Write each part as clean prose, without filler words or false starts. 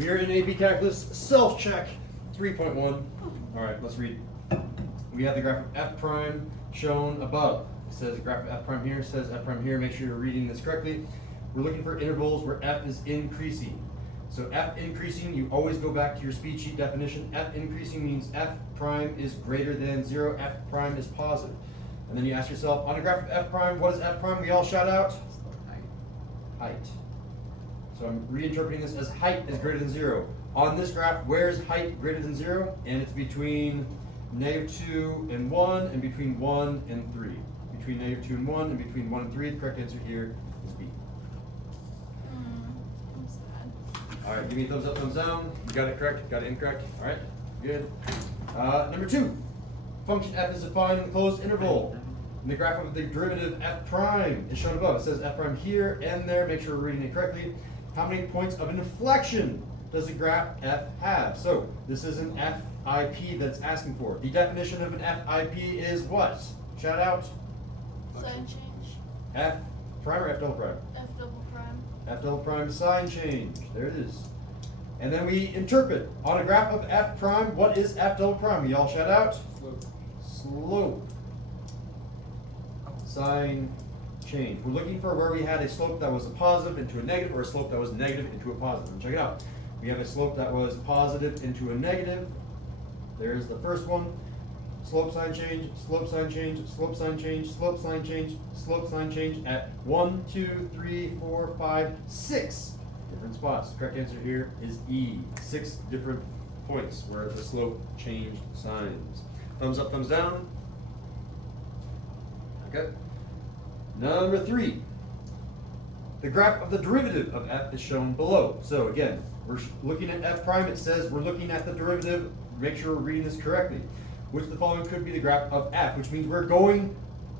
We are in AP Calculus self-check 3.1. All right, let's read. We have the graph of f prime shown above. It says graph of f prime here, says f prime here. Make sure you're reading this correctly. We're looking for intervals where f is increasing. So f increasing, you always go back to your speed sheet definition. F increasing means f prime is greater than 0, f prime is positive. And then you ask yourself, on a graph of f prime, what is f prime? We all shout out? Height. So I'm reinterpreting this as height is greater than 0. On this graph, where is height greater than 0? And it's between -2 and 1, and between 1 and 3. Between -2 and 1, and between 1 and 3. The correct answer here is B. I'm sad. All right, give me a thumbs up, thumbs down. You got it correct, got it incorrect. All right, good. Number 2, function f is defined in the closed interval. In the graph of the derivative f prime is shown above. It says f prime here and there. Make sure we're reading it correctly. How many points of inflection does the graph f have? So this is an FIP that's asking for. The definition of an FIP is what? Shout out. Sign change. F prime or f double prime? F double prime. F double prime sign change. There it is. And then we interpret. On a graph of f prime, what is f double prime? We all shout out. Slope. Slope. Sign change. We're looking for where we had a slope that was a positive into a negative, or a slope that was negative into a positive. And check it out. We have a slope that was positive into a negative. There's the first one. Slope sign change, slope sign change, slope sign change, slope sign change, slope sign change at 1, 2, 3, 4, 5, 6 different spots. The correct answer here is E. 6 different points where the slope changed signs. Thumbs up, thumbs down. Okay. Number 3. The graph of the derivative of f is shown below. So again, we're looking at f prime. It says we're looking at the derivative. Make sure we're reading this correctly. Which of the following could be the graph of f, which means we're going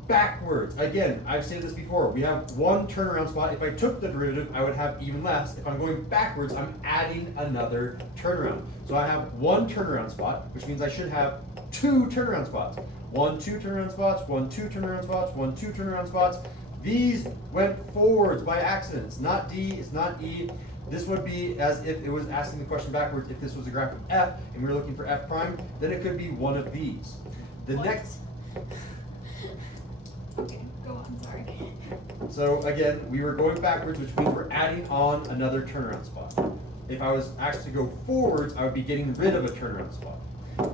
backwards. Again, I've said this before. We have one turnaround spot. If I took the derivative, I would have even less. If I'm going backwards, I'm adding another turnaround. So I have one turnaround spot, which means I should have 2 turnaround spots. 1, 2 turnaround spots, 1, 2 turnaround spots, 1, 2 turnaround spots. These went forwards by accident. It's not D, it's not E. This would be as if it was asking the question backwards. If this was a graph of f and we were looking for f prime, then it could be one of these. The What? next. Okay, go on, sorry. So again, we were going backwards, which means we're adding on another turnaround spot. If I was asked to go forwards, I would be getting rid of a turnaround spot.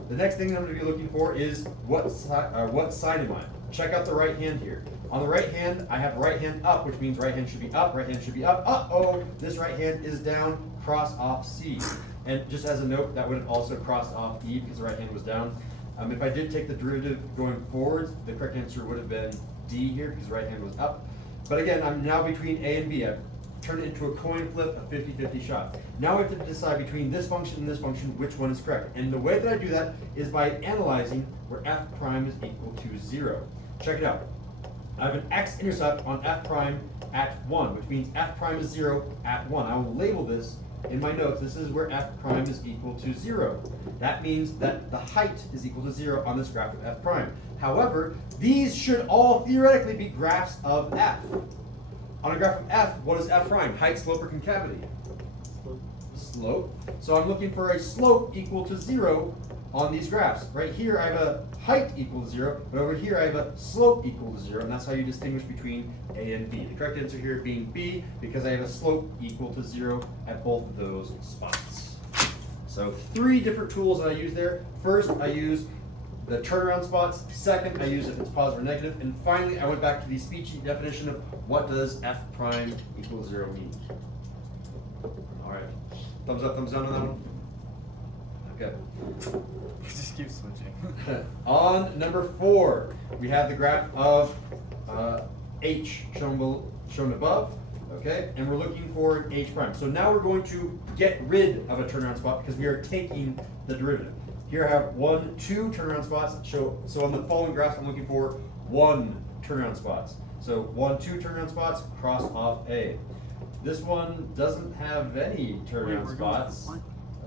The next thing I'm going to be looking for is what side am I? Check out the right hand here. On the right hand, I have right hand up, which means right hand should be up, right hand should be up. Uh-oh, this right hand is down, cross off C. And just as a note, that would have also crossed off E because the right hand was down. If I did take the derivative going forwards, the correct answer would have been D here because the right hand was up. But again, I'm now between A and B. I've turned it into a coin flip, a 50-50 shot. Now we have to decide between this function and this function, which one is correct. And the way that I do that is by analyzing where f prime is equal to 0. Check it out. I have an x-intercept on f prime at 1, which means f prime is 0 at 1. I will label this in my notes. This is where f prime is equal to 0. That means that the height is equal to 0 on this graph of f prime. However, these should all theoretically be graphs of f. On a graph of f, what is f prime? Height, slope, or concavity? Slope. So I'm looking for a slope equal to 0 on these graphs. Right here, I have a height equal to 0, but over here, I have a slope equal to 0, and that's how you distinguish between A and B. The correct answer here being B, because I have a slope equal to 0 at both of those spots. So 3 different tools that I use there. First, I use the turnaround spots. Second, I use if it's positive or negative. And finally, I went back to the speed sheet definition of what does f prime equal 0 mean. All right. Thumbs up, thumbs down on that one? Okay. Just keep switching. On number 4, we have the graph of h shown above. Okay, and we're looking for h prime. So now we're going to get rid of a turnaround spot because we are taking the derivative. Here I have 1, 2 turnaround spots. So on the following graphs, I'm looking for 1 turnaround spots. So 1, 2 turnaround spots, cross off A. This one doesn't have any turnaround spots.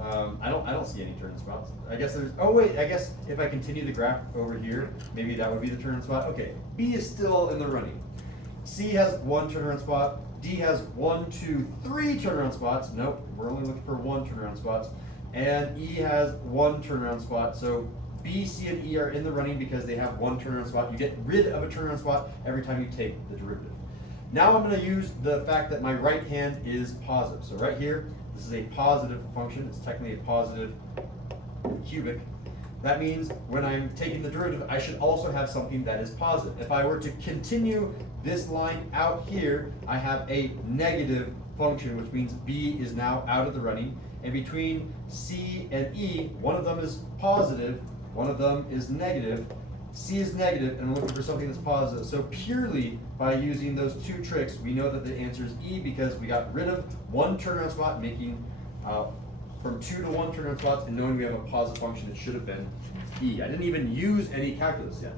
I don't see any turnaround spots. I guess there's. Oh wait, I guess if I continue the graph over here, maybe that would be the turnaround spot. Okay, B is still in the running. C has 1 turnaround spot. D has 1, 2, 3 turnaround spots. Nope, we're only looking for 1 turnaround spots. And E has 1 turnaround spot. So B, C, and E are in the running because they have 1 turnaround spot. You get rid of a turnaround spot every time you take the derivative. Now I'm going to use the fact that my right hand is positive. So right here, this is a positive function. It's technically a positive cubic. That means when I'm taking the derivative, I should also have something that is positive. If I were to continue this line out here, I have a negative function, which means B is now out of the running. And between C and E, one of them is positive, one of them is negative. C is negative, and I'm looking for something that's positive. So purely by using those 2 tricks, we know that the answer is E because we got rid of 1 turnaround spot, making from 2 to 1 turnaround spots, and knowing we have a positive function, it should have been E. I didn't even use any calculus yet.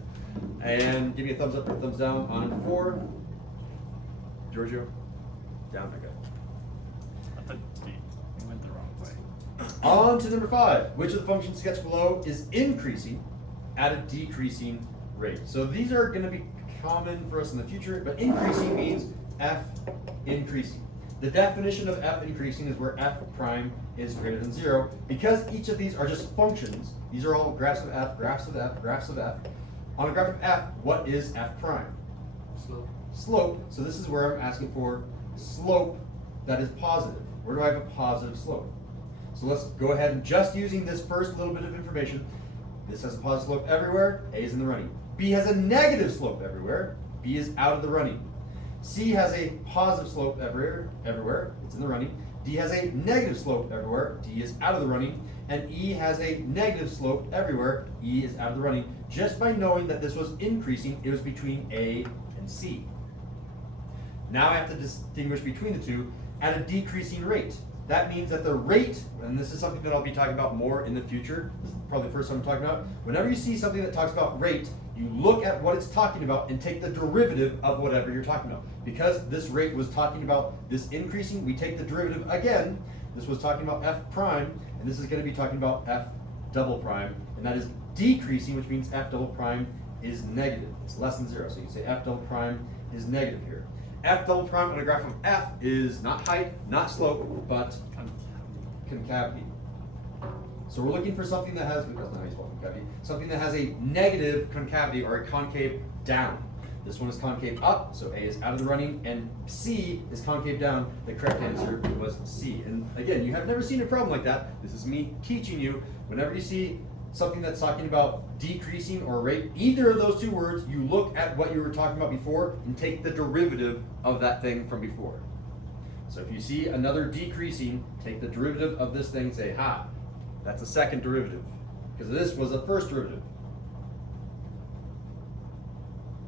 And give me a thumbs up or a thumbs down on number 4. Giorgio? Down, okay. I put D. We went the wrong way. On to number 5. Which of the functions sketched below is increasing at a decreasing rate? So these are going to be common for us in the future, but increasing means f increasing. The definition of f increasing is where f prime is greater than 0. Because each of these are just functions, these are all graphs of f, graphs of f, graphs of f. On a graph of f, what is f prime? Slope. Slope. So this is where I'm asking for slope that is positive. Where do I have a positive slope? So let's go ahead and just using this first little bit of information. This has a positive slope everywhere, A is in the running. B has a negative slope everywhere, B is out of the running. C has a positive slope everywhere, it's in the running. D has a negative slope everywhere, D is out of the running. And E has a negative slope everywhere, E is out of the running. Just by knowing that this was increasing, it was between A and C. Now I have to distinguish between the two at a decreasing rate. That means that the rate, and this is something that I'll be talking about more in the future, this is probably the first time I'm talking about, whenever you see something that talks about rate, you look at what it's talking about and take the derivative of whatever you're talking about. Because this rate was talking about this increasing, we take the derivative again. This was talking about f prime, and this is going to be talking about f double prime, and that is decreasing, which means f double prime is negative. It's less than 0, so you can say f double prime is negative here. F double prime on a graph of f is not height, not slope, but concavity. So we're looking for something that has, that's not how you spell concavity, something that has a negative concavity or a concave down. This one is concave up, so A is out of the running, and C is concave down. The correct answer was C. And again, you have never seen a problem like that. This is me teaching you. Whenever you see something that's talking about decreasing or rate, either of those 2 words, you look at what you were talking about before and take the derivative of that thing from before. So if you see another decreasing, take the derivative of this thing and say, ha, that's a second derivative, because this was a first derivative.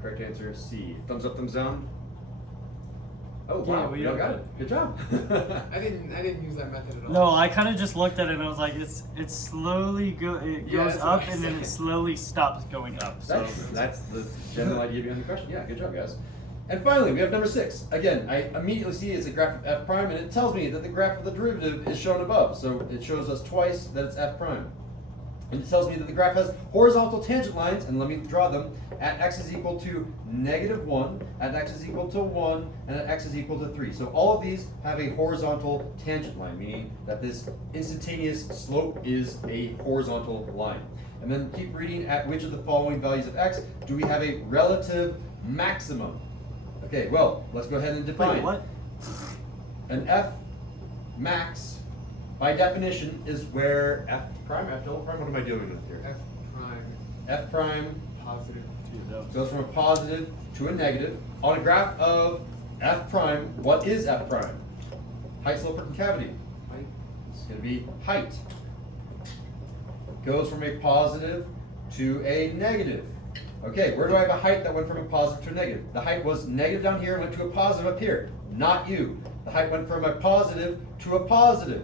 Correct answer is C. Thumbs up, thumbs down. Oh, Yeah, wow, we you all got got it. Good job. I didn't use that method at all. No, I kind of just looked at it and I was like, it slowly goes Yeah, that's up what I and then said. it slowly stops going up. So That's the general idea behind the question. Yeah, good job, guys. And finally, we have number 6. Again, I immediately see it's a graph of f prime, and it tells me that the graph of the derivative is shown above. So it shows us twice that it's f prime. And it tells me that the graph has horizontal tangent lines, and let me draw them, at x is equal to -1, at x is equal to 1, and at x is equal to 3. So all of these have a horizontal tangent line, meaning that this instantaneous slope is a horizontal line. And then keep reading, at which of the following values of x do we have a relative maximum? Okay, well, let's go ahead and define. wait, what? An f max, by definition, is where f prime, f double prime, what am I doing with here? F prime F prime positive. goes from a positive to a negative. On a graph of f prime, what is f prime? Height, slope, or concavity? Height. It's going to be height. Goes from a positive to a negative. Okay, where do I have a height that went from a positive to a negative? The height was negative down here and went to a positive up here. Not you. The height went from a positive to a positive.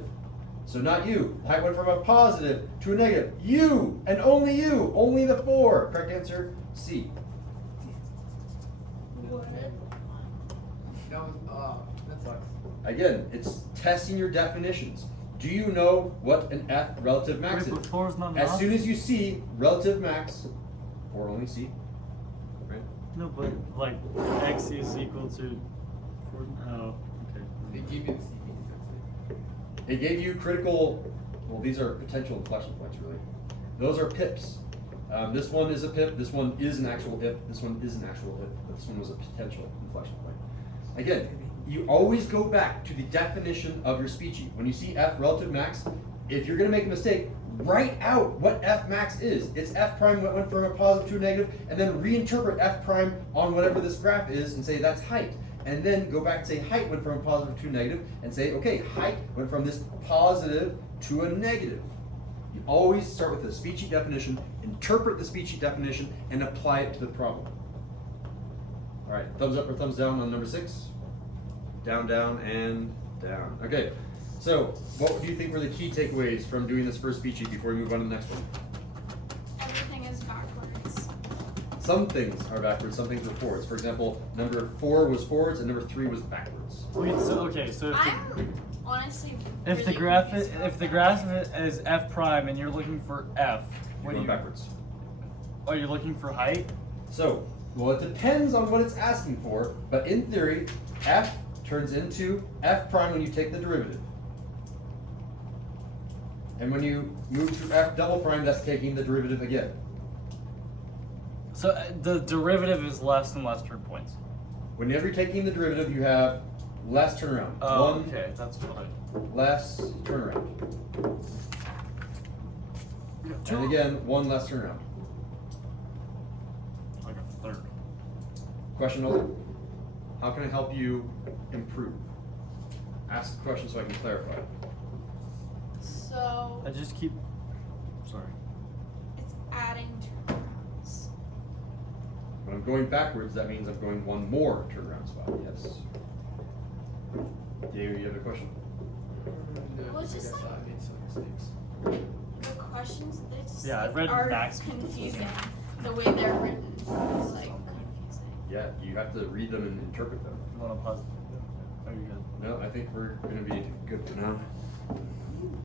So not you. The height went from a positive to a negative. You, and only you. Only the 4. Correct answer, C. What? That was that sucks. Again, it's testing your definitions. Do you know what an F relative max Wait, is? but 4 is not As enough? soon as you see relative max, 4 only C, right? No, but like x is equal to 4. Oh. They give you the CVs, that's it. It gave you critical, well, these are potential inflection points, really. Those are pips. This one is a pip, this one is an actual if, this one is an actual if, but this one was a potential inflection point. Again, you always go back to the definition of your speechy. When you see F relative max, if you're gonna make a mistake, write out what F max is. It's F prime that went from a positive to a negative, and then reinterpret F prime on whatever this graph is and say that's height. And then go back and say height went from a positive to a negative, and say, okay, height went from this positive to a negative. You always start with the speechy definition, interpret the speechy definition, and apply it to the problem. All right, thumbs up or thumbs down on number 6? Down, down, and down. Okay, so what do you think were the key takeaways from doing this first speechy before we move on to the next one? Everything is backwards. Some things are backwards, some things are forwards. For example, number 4 was forwards and number 3 was backwards. Wait, so okay, so I'm honestly if the really graph confused is, about if the that. graph is f prime and you're looking for f, You're what do going you? backwards. Oh, you're looking for height. So, well, it depends on what it's asking for, but in theory, F turns into F prime when you take the derivative. And when you move to F double prime, that's taking the derivative again. So the derivative is less than less turn points. Whenever you're taking the derivative, you have less turnaround. Oh, One okay, that's what less turnaround. And again, one less turnaround. like a third. Question over. How can I help you improve? Ask the question so I can clarify. So I just keep. Sorry. it's adding turnarounds. When I'm going backwards, that means I'm going one more turnaround spot. Yes. Dave, you have a question? No, Well, it's I just guess like- I made some mistakes. The questions they just Yeah, I've read are Max. confusing. The way they're written is like confusing. Yeah, you have to read them and interpret them. You want to pause? Are you good? No, I think we're gonna be good for now.